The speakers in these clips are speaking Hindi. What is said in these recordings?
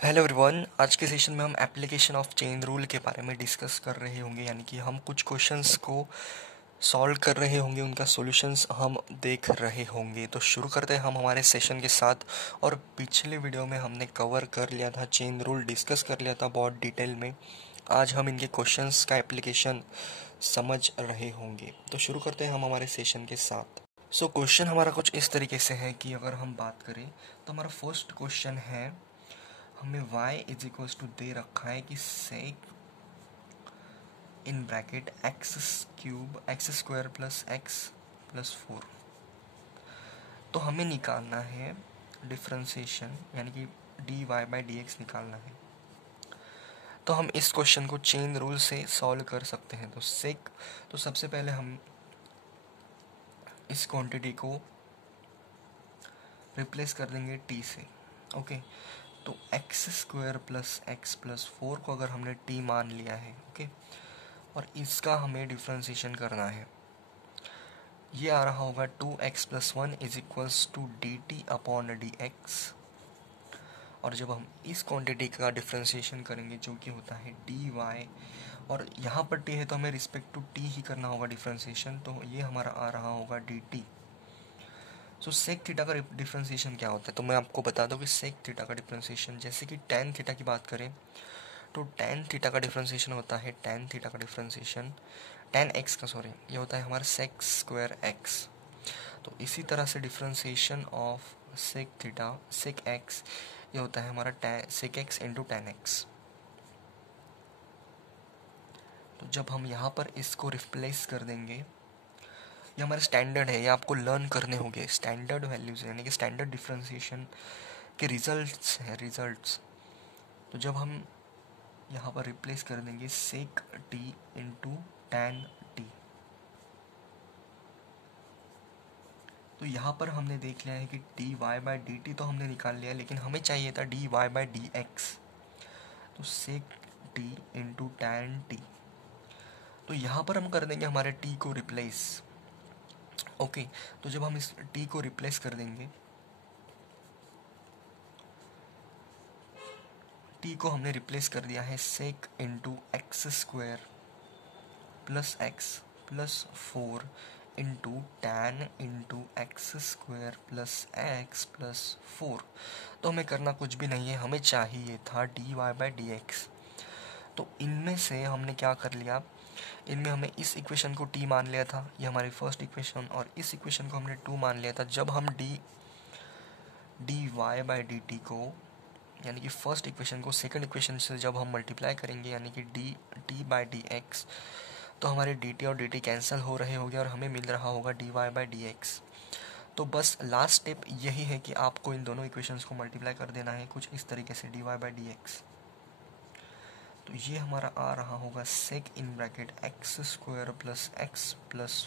Hello everyone. आज के सेशन में हम एप्लीकेशन ऑफ चेन रूल के बारे में डिस्कस कर रहे होंगे, यानी कि हम कुछ क्वेश्चंस को सॉल्व कर रहे होंगे, उनका सॉल्यूशंस हम देख रहे होंगे। तो शुरू करते हैं हम हमारे सेशन के साथ। और पिछले वीडियो में हमने कवर कर लिया था, चेन रूल डिस्कस कर लिया था बहुत डिटेल में। आज हम इनके क्वेश्चंस का एप्लीकेशन समझ रहे होंगे। तो शुरू करते हैं हम हमारे सेशन के साथ। क्वेश्चन हमारा कुछ इस तरीके से है कि अगर हम बात करें तो हमारा फर्स्ट क्वेश्चन है, हमें y इज इक्वल्स टू दे रखा है कि sec in bracket x square plus x plus 4। तो हमें निकालना है डिफ्रेंशिएशन, यानी कि d y by d x निकालना है। तो हम इस क्वेश्चन को चेन रूल से सॉल्व कर सकते हैं। तो सबसे पहले हम इस क्वांटिटी को रिप्लेस कर देंगे टी से। ओके, तो x square plus x plus 4 को अगर हमने टी मान लिया है, ओके, और इसका हमें डिफ्रेंशिएशन करना है। ये आ रहा होगा 2x plus 1 is equals to d t upon d x. और जब हम इस क्वांटिटी का डिफ्रेंशिएशन करेंगे जो कि होता है डी वाई, और यहाँ पर टी है तो हमें रिस्पेक्ट टू टी ही करना होगा डिफ्रेंशिएशन, तो ये हमारा आ रहा होगा डी टी। सेक थीटा का डिफ्रेंशिएशन क्या होता है, तो मैं आपको बता दूं कि सेक थीटा का डिफ्रेंशिएशन, जैसे कि टेन थीटा की बात करें तो टेन थीटा का डिफ्रेंशिएशन होता है, टेन थीटा का डिफ्रेंशिएशन टेन एक्स का, सॉरी, ये होता है हमारा सेक स्क्वायर एक्स। तो इसी तरह से differentiation of sec theta sec x, ये होता है हमारा sec x into tan x. तो जब हम यहाँ पर इसको रिप्लेस कर देंगे, ये हमारे स्टैंडर्ड है, ये आपको लर्न करने होंगे, स्टैंडर्ड वैल्यूज यानी कि स्टैंडर्ड डिफ्रेंशिएशन के रिजल्ट्स हैं, रिजल्ट्स। तो जब हम यहाँ पर रिप्लेस कर देंगे sec t into tan t, तो यहाँ पर हमने देख लिया है कि d y by d t तो हमने निकाल लिया, लेकिन हमें चाहिए था d y by d x. तो sec t into tan t, तो यहाँ पर हम कर देंगे हमारे टी को रिप्लेस। ओके, तो जब हम इस टी को रिप्लेस कर देंगे, टी को हमने रिप्लेस कर दिया है sec into x square plus x plus 4 into tan into x square plus x plus 4। तो हमें करना कुछ भी नहीं है, हमें चाहिए था d y by d x. तो इनमें से हमने क्या कर लिया, इनमें हमने इस इक्वेशन को टी मान लिया था, ये हमारी फर्स्ट इक्वेशन, और इस इक्वेशन को हमने टू मान लिया था। जब हम d y by d t को, यानी कि फर्स्ट इक्वेशन को सेकंड इक्वेशन से जब हम मल्टीप्लाई करेंगे, यानी कि d t by d x, तो हमारे डी टी और डी टी कैंसिल हो रहे होंगे और हमें मिल रहा होगा d y by d x. तो बस लास्ट स्टेप यही है कि आपको इन दोनों इक्वेशंस को मल्टीप्लाई कर देना है कुछ इस तरीके से, d y by d x. तो ये हमारा आ रहा होगा sec in bracket x square plus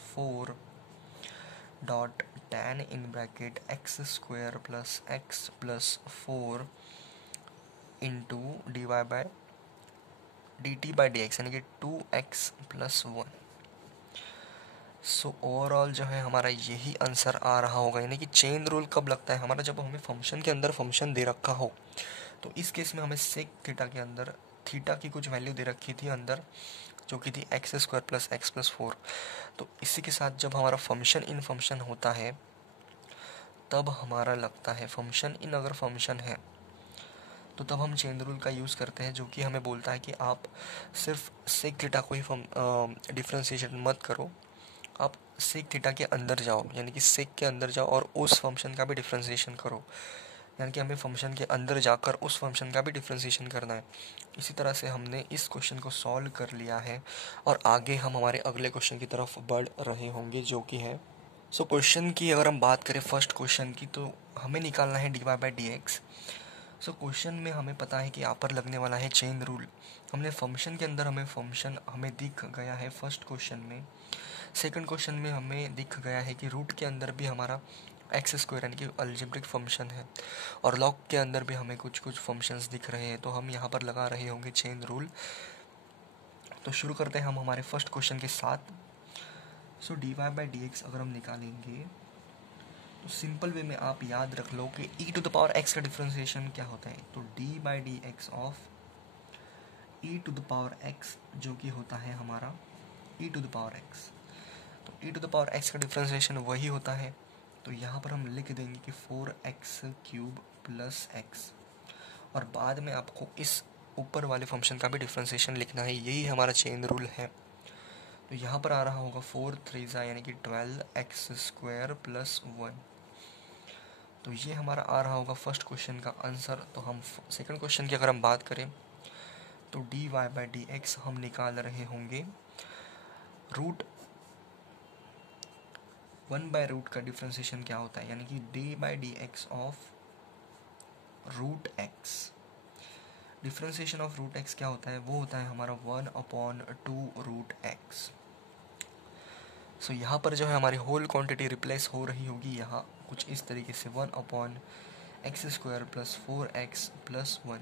4 dot tan in bracket x square plus 4 into d y by d t by d x, यानी कि 2x प्लस 1। ओवरऑल जो है हमारा यही आंसर आ रहा होगा। यानी कि चेन रूल कब लगता है हमारा, जब हमें फंक्शन के अंदर फंक्शन दे रखा हो। तो इस केस में हमें सेक थीटा के अंदर थीटा की कुछ वैल्यू दे रखी थी अंदर, जो कि थी x square plus x plus 4। तो इसी के साथ जब हमारा फंक्शन इन फंक्शन होता है, तब हमारा लगता है फंक्शन इन, अगर फंक्शन है तो तब हम चेन रूल का यूज़ करते हैं, जो कि हमें बोलता है कि आप सिर्फ सेक थीटा को ही डिफ्रेंशिएशन मत करो, आप सेक थीटा के अंदर जाओ, यानी कि सेक के अंदर जाओ और उस फंक्शन का भी डिफ्रेंशिएशन करो। यानी कि हमें फंक्शन के अंदर जाकर उस फंक्शन का भी डिफ्रेंशिएशन करना है। इसी तरह से हमने इस क्वेश्चन को सॉल्व कर लिया है और आगे हम हमारे अगले क्वेश्चन की तरफ बढ़ रहे होंगे, जो कि है क्वेश्चन की अगर हम बात करें फर्स्ट क्वेश्चन की, तो हमें निकालना है d y by d x. Question में हमें पता है कि यहाँ पर लगने वाला है चेन रूल। हमने फंक्शन के अंदर फंक्शन हमें दिख गया है फर्स्ट क्वेश्चन में। सेकंड क्वेश्चन में हमें दिख गया है कि रूट के अंदर भी हमारा एक्स स्क्वायर यानी कि अलजेब्रिक फंक्शन है, और लॉग के अंदर भी हमें कुछ कुछ फंक्शंस दिख रहे हैं। तो हम यहाँ पर लगा रहे होंगे चेन रूल। तो शुरू करते हैं हम हमारे फर्स्ट क्वेश्चन के साथ। D y by d x अगर हम निकालेंगे, तो सिंपल वे में आप याद रख लो कि e to the power x का डिफ्रेंसिएशन क्या होता है, तो d by d x of e to the power x, जो कि होता है हमारा e to the power x। तो e to the power x का डिफ्रेंसिएशन वही होता है, तो यहाँ पर हम लिख देंगे कि 4x³ प्लस x, और बाद में आपको इस ऊपर वाले फंक्शन का भी डिफ्रेंसिएशन लिखना है, यही हमारा चेन रूल है। तो यहाँ पर आ रहा होगा 4 3 यानी कि 12x² प्लस 1। तो ये हमारा आ रहा होगा फर्स्ट क्वेश्चन का आंसर। तो हम सेकंड क्वेश्चन की अगर हम बात करें तो dy बाई डी एक्स हम निकाल रहे होंगे रूट 1 बाई रूट का डिफ्रेंसिएशन क्या होता है, यानी कि d by d x of root x. Differentiation of root x क्या होता है, वो होता है हमारा 1/2 रूट एक्स। सो यहाँ पर जो है हमारी होल क्वांटिटी रिप्लेस हो रही होगी यहाँ कुछ इस तरीके से 1/x² प्लस 4x प्लस 1,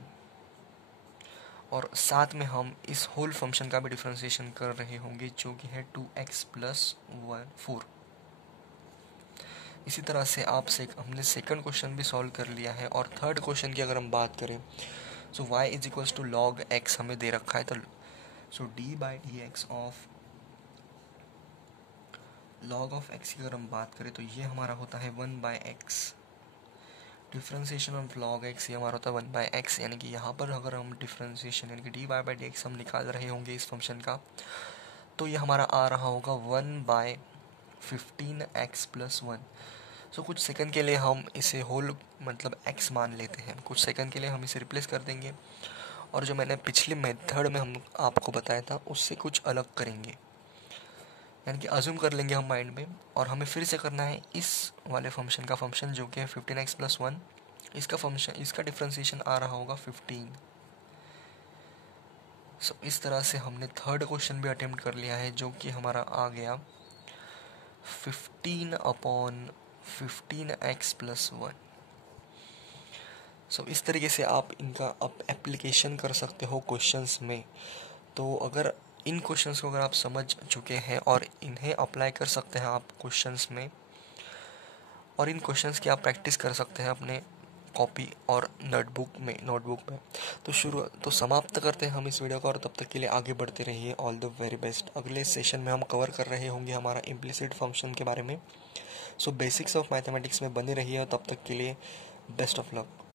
और साथ में हम इस होल फंक्शन का भी डिफ्रेंसिएशन कर रहे होंगे जो कि है 2x प्लस 4। इसी तरह से हमने सेकंड क्वेश्चन भी सॉल्व कर लिया है। और थर्ड क्वेश्चन की अगर हम बात करें so y is equals to log x हमें दे रखा है, तो so d by d x of log of x की अगर हम बात करें तो ये हमारा होता है 1/x। Differentiation of log x ये हमारा होता है 1/x, यानी कि यहाँ पर अगर हम डिफ्रेंसिएशन यानी कि dy बाई डी एक्स हम निकाल रहे होंगे इस फंक्शन का, तो ये हमारा आ रहा होगा 1/15x प्लस 1। सो कुछ सेकंड के लिए हम इसे होल मतलब x मान लेते हैं, कुछ सेकंड के लिए हम इसे रिप्लेस कर देंगे, और जो मैंने पिछले मेथड में हम आपको बताया था उससे कुछ अलग करेंगे, यानी कि अज्यूम कर लेंगे हम माइंड में, और हमें फिर से करना है इस वाले फंक्शन का फंक्शन जो कि है 15x प्लस 1, इसका फंक्शन इसका डिफ्रेंसिएशन आ रहा होगा 15। सो इस तरह से हमने थर्ड क्वेश्चन भी अटेम्प्ट कर लिया है जो कि हमारा आ गया 15/15x प्लस 1। सो इस तरीके से आप इनका एप्लीकेशन कर सकते हो क्वेश्चंस में। तो अगर इन क्वेश्चंस को अगर आप समझ चुके हैं और इन्हें अप्लाई कर सकते हैं आप क्वेश्चंस में, और इन क्वेश्चंस की आप प्रैक्टिस कर सकते हैं अपने कॉपी और नोटबुक में। तो समाप्त करते हैं हम इस वीडियो को, और तब तक के लिए आगे बढ़ते रहिए। All the very best. अगले सेशन में हम कवर कर रहे होंगे हमारा इम्प्लिसिट फंक्शन के बारे में। सो बेसिक्स ऑफ मैथमेटिक्स में बने रहिए, और तब तक के लिए बेस्ट ऑफ लक।